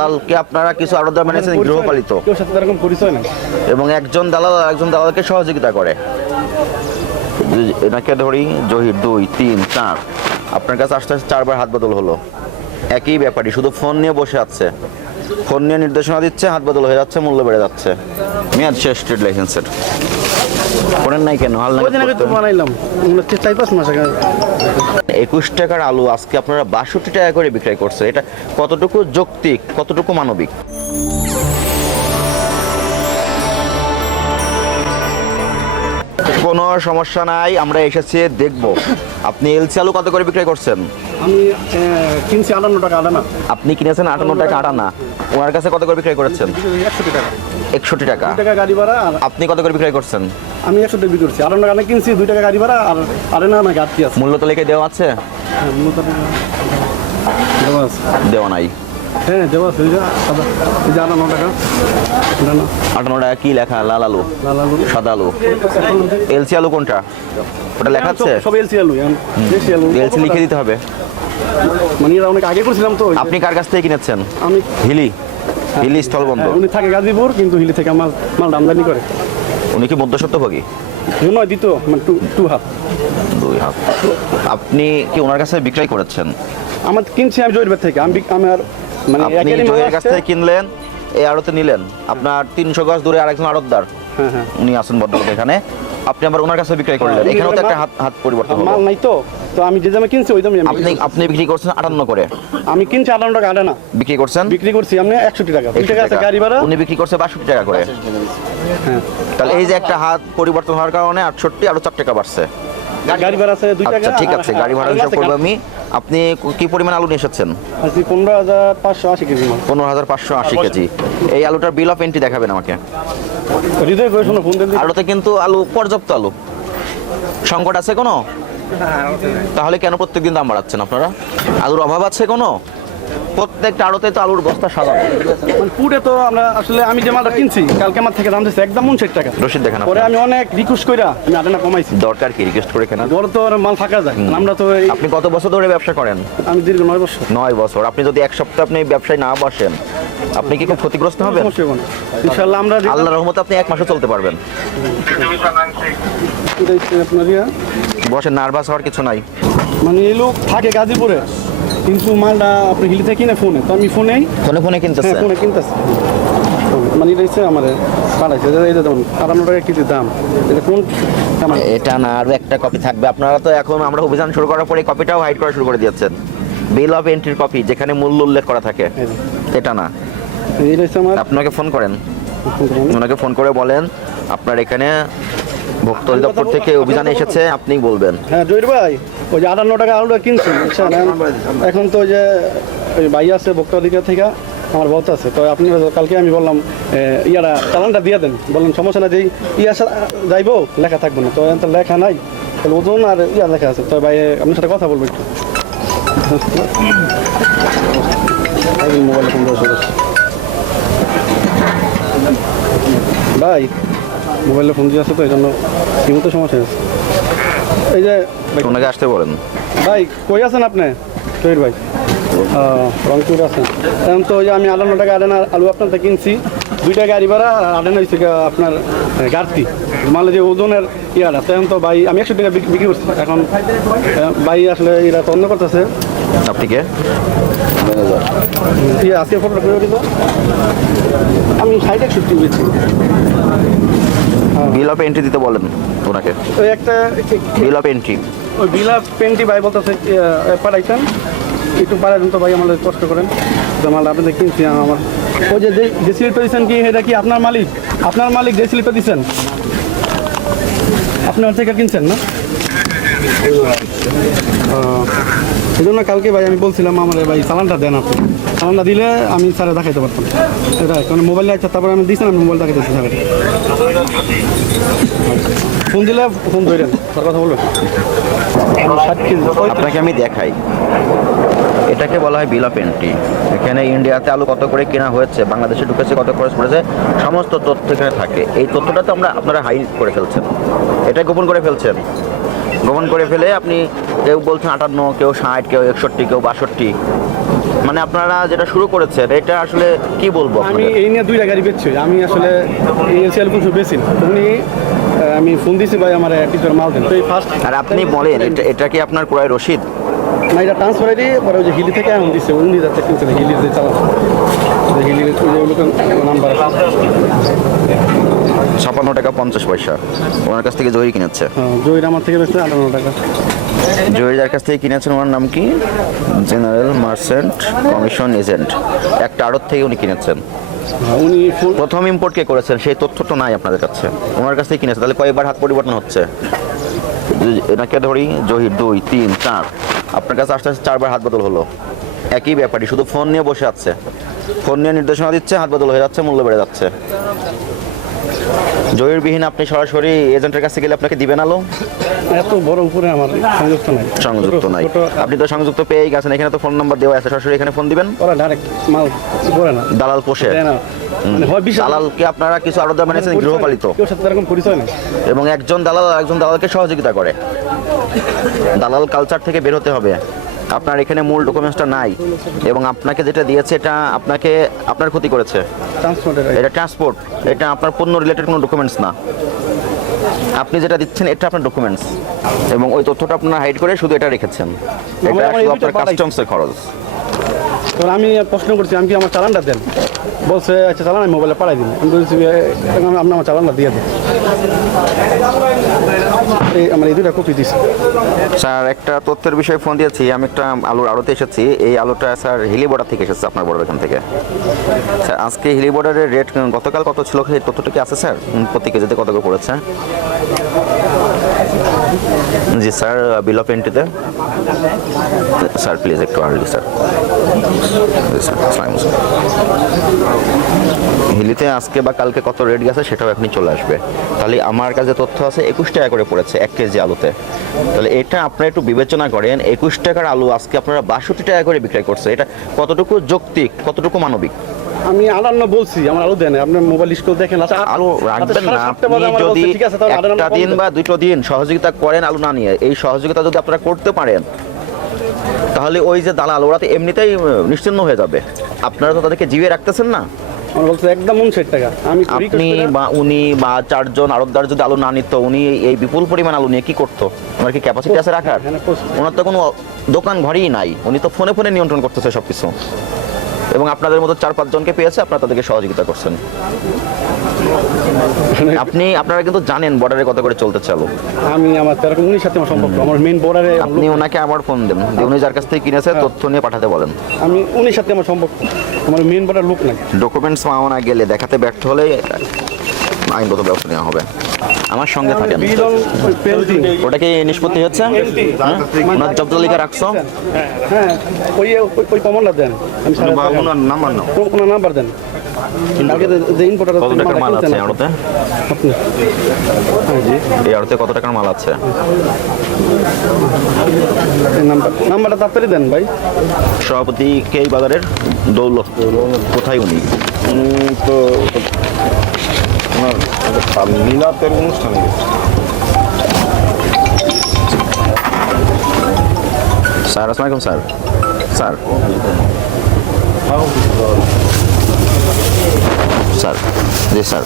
দালালকে আপনারা কিছু আড়তদার বানিয়েছেন গৃহপালিত, কেউ সাথে এরকম পরিচয় না। এবং একজন দালালকে সহযোগিতা করে। এনাকে ধরি জহির 2, 3, 4, আপনার কাছে আস্তে আস্তে 4বার হাত বদল হলো। একই ব্যাপারই, শুধু ফোন নিয়ে বসে আছে, ফোন নিয়ে নির্দেশনা দিচ্ছে, হাত বদল হয়ে যাচ্ছে, মূল্য বেড়ে যাচ্ছে। মেয়াদ শেষ ট্রেড লাইসেন্সের। করেন নাই কেন? হাল ওই দিন আগে তো বানাইলাম, 4-5 মাস আগে। 21 টাকার আলু আজকে আপনারা 62 টাকা করে বিক্রয় করছে। এটা কতটুকু যৌক্তিক, কতটুকু মানবিক? কোনো সমস্যা নাই, আমরা এসেছি দেখব। আপনি এলসি আলু কত করে বিক্রয় করছেন? আমি কিনছি 58 টাকা আনা। আপনি কিনেছেন 58 টাকা আটানা, ওনার কাছে কত করে বিক্রয় করেছেন? 61 টাকা। 61 টাকা। 2 টাকা গাড়ি ভাড়া। আর আপনি কত করে বিক্রয় করছেন? আমি 100 টাকা বিক্রি করছি। 58 টাকা কিনছি, 2 টাকা গাড়ি ভাড়া আর আরেনা না গাড়ি আছে। মূল্য তালিকায় দেওয়া আছে? হ্যাঁ, মূলত দেওয়া আছে। দেওয়া নাই? হ্যাঁ দেওয়া আছে। এই যে 58 টাকা। 58 টাকা কি লেখা? লাল আলু, লাল আলু, সাদা আলু। এলসি আলু কোনটা? ওটা লেখা আছে? সব এলসি আলু। দেশি আলু এলসি লিখে দিতে হবে। মানে এরা অনেক আগে করছিলাম তো। আপনি কার কাছ থেকে কিনেছেন? আমি হিলি স্থলবন্দর। উনি থাকে গাজীপুর, কিন্তু হিলি থেকে মাল আমদানি করে। উনি কি মধ্যস্বত্বভোগী? নয় দিত, মানে 2 হাত। 2 হাত। আপনি কি ওনার কাছে বিক্রয় করেছেন? আমার কিনছি আমি জয়ের থেকে। আমার মানে আপনি জয়ের কাছ থেকে কিনলেন, এই আড়তে নিলেন। আপনার 300 গজ দূরে আরেকজন আড়তদার, হ্যাঁ উনি আছেন ভদ্রলোক এখানে, আপনি আবার ওনার কাছে বিক্রয় করলেন। এখানেও তো একটা হাত পরিবর্তন হলো। মাল নাই তো, তো আমি যে দামে কিনছি ওই দামে আপনি বিক্রি করছেন 58 করে। আমি কিনছি 58 টাকা আনা বিক্রি করছেন? বিক্রি করছি আমি 61 টাকা। 2 টাকা আছে গাড়ি ভাড়া। উনি বিক্রি করছে 62 টাকা করে। হ্যাঁ, তাহলে এই যে একটা হাত পরিবর্তন হওয়ার কারণে 68 আরো 4 টাকা বাড়ছে। গাড়ি ভাড়া আছে 2 টাকা। আচ্ছা ঠিক আছে, গাড়ি ভাড়া হিসাব করব আমি। আপনি কি পরিমাণ আলু নিয়ে এসেছেন? আজকে 15,580 কেজি মাল। 15,580 কেজি। এই আলুটার বিল অফ এন্ট্রি দেখাবেন আমাকে। হৃদয় করে শোনো, ফোন দেন। আলুতে কিন্তু আলু পর্যাপ্ত আলু, সংকট আছে কোনো? তাহলে কেন প্রত্যেকদিন দাম বাড়াচ্ছেন আপনারা? আলুর অভাব আছে কোনো? প্রত্যেকটা আড়তে তো আলুর বস্তা সাজানো। মানে পুরে তো আমরা আসলে আমি যে মালটা কিনছি কালকে আমার থেকে দাম দিচ্ছে একদম 59 টাকা। রসিদ দেখেন। পরে আমি অনেক রিকোয়েস্ট কইরা আমি আটানা কমাইছি। দরকার কি রিকোয়েস্ট করে কেনা? বড় তো আর মাল ফাঁকা যায়। আমরা তো আপনি কত বছর ধরে ব্যবসা করেন? আমি দীর্ঘ 9 বছর। 9 বছর। আপনি যদি এক সপ্তাহ আপনি ব্যবসায় না বসেন, আপনি কি খুব ক্ষতিগ্রস্ত হবেন? ইনশাআল্লাহ আমরা আল্লাহর রহমতে আপনি 1 মাসও চলতে পারবেন। বসে নার্ভাস হওয়ার কিছু নাই। মানে এই লোক থাকে গাজীপুরে, কিন্তু মালটা আপনি হিলি থেকে কিনে ফোনে, তো আমি ফোনে কিনতেছে। ফোনে কিনতেছি। মানে এটা হচ্ছে আমার পাঠাইছে, এই যে দেখুন 58 টাকা কেজি দাম। এটা কোন এটা না, আরো একটা কপি থাকবে। আপনারা তো এখন আমরা অভিযান শুরু করার পরে কপিটাও হাইড করা শুরু করে দিয়েছেন। বিল অফ এন্ট্রির কপি যেখানে মূল্য উল্লেখ করা থাকে, এটা না। এটা হচ্ছে আমার। আপনাকে ফোন করেন, ওনাকে ফোন করে বলেন আপনার এখানে ভোক্তা অধিদপ্তর থেকে অভিযানে এসেছে, আপনি বলবেন। হ্যাঁ জহির ভাই, ওই যে 58 টাকা আলুটা কিনছি, এখন তো যে ওই ভাই আছে ভোক্তা অধিকার থেকে আমার বলতে আছে, তো আপনি কালকে আমি বললাম ইয়ারা চালানটা দিয়ে দেন, বললাম সমস্যা না, যেই ইয়া যাইবো লেখা থাকবে না, তো এখন তো লেখা নাই, তাহলে ওজন আর ইয়া লেখা আছে। তো ভাই আপনার সাথে কথা বলবো একটু। মোবাইল ফোন ভাই, মোবাইলে ফোন দিয়ে আছে তো এই জন্য সীমিত সমস্যা আছে। এই যে ওনাকে আসতে বলেন। ভাই কই আছেন আপনি? শহীদ ভাই রংপুর আছেন। এখন তো ওই যে আমি 58 টাকা আটানা আলু আপনার থেকে কিনছি, 2 টাকা গাড়ি ভাড়া, আটানা হচ্ছে আপনার গাড়তি মালে যে ওজনের ইয়াটা। তখন তো ভাই আমি 100 টাকা বিক্রি করছি। এখন ভাই আসলে এরা তো অন্য করতেছে। আপনি কে? আজকে ফটোটা করে দিল, আমি 60-61 বেচছি। বিল অফ এন্ট্রি দিতে বলেন ওনাকে। ওই একটা বিল অফ এন্ট্রি, ওই বিল অফ এন্ট্রি ভাই বলতেছে পাঠাইছেন, একটু পাঠাই তো ভাই, আমাদের কষ্ট করেন। মাল আপনাদের কিনছি আমার। ওই যে স্লিপটা দিচ্ছেন কি, এটা কি আপনার মালিক? আপনার মালিক যে স্লিপটা দিচ্ছেন আপনার থেকে কিনছেন না? এই জন্য কালকে ভাই আমি বলছিলাম আমার ভাই চালানটা দেন, আপনি চালানটা দিলে আমি স্যারে দেখাইতে পারতাম। এটা কারণ মোবাইলে আছে, তারপরে আমি দিয়েছিলাম, আমি মোবাইল দেখাইতেছি স্যারের। ফোন দিলে ফোন ধরেন, তার কথা বলবেন। আপনাকে আমি দেখাই, এটাকে বলা হয় বিল অফ এন্ট্রি। এখানে ইন্ডিয়াতে আলু কত করে কেনা হয়েছে, বাংলাদেশে ঢুকেছে কত খরচ পড়েছে, সমস্ত তথ্য এখানে থাকে। এই তথ্যটা তো আপনারা হাইড করে ফেলছেন, এটা গোপন করে ফেলছেন। গোপন করে ফেলে আপনি কেউ বলছেন 58, কেউ 60, কেউ 61, কেউ 62। মানে আপনারা যেটা শুরু করেছেন এটা আসলে কি বলবো আমি আপনাদের? এই নিয়ে 2টা গাড়ি বেচছি, আমি আসলে এই এলসিএল কিছু বেশি না উনি আমি ফোন দিছি ভাই আমার কিছু মাল দেন তো এই ফার্স্ট আর আপনি বলেন এটা কি আপনার ক্রয় রসিদ? না এটা ট্রান্সফার আইডি পরে ওই যে হিলি থেকে এমন দিচ্ছে উনি যাচ্ছে কিনছে হিলি যে চালাচ্ছে হিলির নাম্বার 56 টাকা 50 পয়সা ওনার কাছ থেকে জহির কিনেছে। জহির আমার থেকে বেচছে 58 টাকা। জহির যার কাছ থেকে কিনেছেন ওনার নাম কি? General merchant commission agent. একটা আড়ত থেকে উনি কিনেছেন। উনি ফোন প্রথম ইম্পোর্ট কে করেছেন সেই তথ্য তো নাই আপনাদের কাছে। ওনার কাছ থেকে কিনেছে, তাহলে কয়েকবার হাত পরিবর্তন হচ্ছে? এনাকে ধরি জহির 2 3 4, আপনার কাছে আস্তে আস্তে 4বার হাত বদল হলো। একই ব্যাপারই, শুধু ফোন নিয়ে বসে আছে, ফোন নিয়ে নির্দেশনা দিচ্ছে, হাত বদল হয়ে যাচ্ছে, মূল্য বেড়ে যাচ্ছে। জহিরবিহীন আপনি সরাসরি এজেন্টের কাছে গেলে আপনাকে দিবেন আলো? এত বড় উপরে আমার সংযুক্ত নাই। সংযুক্ত নাই। আপনি তো সংযুক্ত পেয়েই গেছেন, এখানে তো ফোন নাম্বার দেওয়া আছে, সরাসরি এখানে ফোন দিবেন। ওরা ডাইরেক্ট মাল করে না, দালাল পোষে। দেয় না। মানে হয় বিশাল দালালকে আপনারা কিছু আরোদা বানিয়েছেন গৃহপালিত, কেউ সাথে এরকম পরিচয় নেই। এবং একজন দালাল একজন দালালকে সহযোগিতা করে। দালাল কালচার থেকে বের হতে হবে। আপনার এখানে মূল ডকুমেন্টসটা নাই, এবং আপনাকে যেটা দিয়েছে এটা আপনাকে আপনার ক্ষতি করেছে। ট্রান্সপোর্টের এটা ট্রান্সপোর্ট, এটা আপনার পণ্য রিলেটেড কোনো ডকুমেন্টস না। আপনি যেটা দিচ্ছেন এটা আপনার ডকুমেন্টস, এবং ওই তথ্যটা আপনারা হাইড করে শুধু এটা রেখেছেন। এটা আমার শুধু এই আপনার দুটো পাঠাইছি। কাস্টমসের খরচ। তো আমি প্রশ্ন করছি আমি কি আমার চালানটা দেন, বলছে আচ্ছা চালান আমি মোবাইলে পাঠাই দিন। আমি বলছি আপনি আমার চালানটা দিয়ে দিন। এই আমার এই 2টা কপি দিচ্ছি। স্যার একটা তথ্যের বিষয়ে ফোন দিয়েছি, আমি একটা আলুর আড়তে এসেছি। এই আলুটা স্যার হিলি বর্ডার থেকে এসেছে, আপনার বর্ডার এখান থেকে। স্যার আজকে হিলি বর্ডারের রেট গতকাল কত ছিল সেই তথ্যটা কি আছে স্যার? প্রতি কেজিতে কত করে পড়েছে? জি স্যার, বিল অফ এন্ট্রিতে স্যার প্লিজ একটু আর্লি স্যার। জি স্যার, আসসালামু আলাইকুম। হিলিতে আজকে বা কালকে কত রেট গেছে সেটাও এখনই চলে আসবে। তাহলে আমার কাছে তথ্য আছে 21 টাকা করে পড়েছে 1 কেজি আলুতে। তাহলে এটা আপনারা একটু বিবেচনা করেন, 21 টাকার আলু আজকে আপনারা 62 টাকা করে বিক্রয় করছে। এটা কতটুকু যৌক্তিক, কতটুকু মানবিক? আমি 58 বলছি, আমার আলু দেন, আপনি মোবাইল স্কুল দেখেন। আলু রাখবেন না আপনি, যদি একটা দিন বা 2টো দিন সহযোগিতা করেন আলু না নিয়ে। এই সহযোগিতা যদি আপনারা করতে পারেন তাহলে ওই যে দালাল ওরা তো এমনিতেই নিশ্চিন্ন হয়ে যাবে। আপনারা তো তাদেরকে জিভে রাখতেছেন না। আমার বলছে একদম 59 টাকা। আমি আপনি বা উনি বা 4 জন আড়তদার যদি আলু না নিত, উনি এই বিপুল পরিমাণ আলু নিয়ে কি করতো? ওনার কি ক্যাপাসিটি আছে রাখার? ওনার তো কোনো দোকান ঘরই নাই, উনি তো ফোনে ফোনে নিয়ন্ত্রণ করতেছে সবকিছু। এবং আপনাদের মতো 4-5 জনকে পেয়েছে, আপনারা তাদেরকে সহযোগিতা করছেন। আপনারা কিন্তু জানেন বর্ডারে কত করে চলতে চালু। আমি আমার এরকম উনির সাথে আমার সম্পর্ক, আমার মেইন বর্ডারে। আপনি ওনাকে আবার ফোন দেন, উনি যার কাছ থেকে কিনেছে তথ্য নিয়ে পাঠাতে বলেন। আমি উনির সাথে আমার সম্পর্ক, আমার মেইন বর্ডার লোক নাই। ডকুমেন্টস পাওয়া না গেলে, দেখাতে ব্যর্থ হলে আইনগত ব্যবস্থা নেওয়া হবে। আমার সঙ্গে থাকেন। বিল অন পেন্টিং ওটা কি নিষ্পত্তি হচ্ছে? হ্যাঁ? ওনার জব্দ তালিকা রাখছো? হ্যাঁ, ওই কমনটা দেন। আমি নাম্বার নাও। কোনো নাম্বার দেন। আগে যে ইনপুটটা কত টাকার মাল আছে আড়তে? আপনি হ্যাঁ জি, এই আড়তে কত টাকার মাল আছে? এই নাম্বারটা তাড়াতাড়ি দেন ভাই। সভাপতি কে এই বাজারের? দৌলত। কোথায় উনি? তো ওনার মিলাতের অনুষ্ঠানে স্যার আসসালামু আলাইকুম স্যার। স্যার স্যার জি স্যার,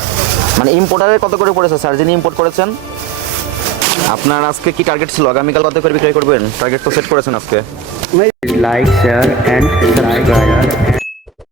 মানে ইম্পোর্টারের কত করে পড়েছে স্যার যিনি ইম্পোর্ট করেছেন? আপনার আজকে কি টার্গেট ছিল? আগামীকাল কত করে বিক্রয় করবেন? টার্গেট তো সেট করেছেন আজকে। Like, share and subscribe.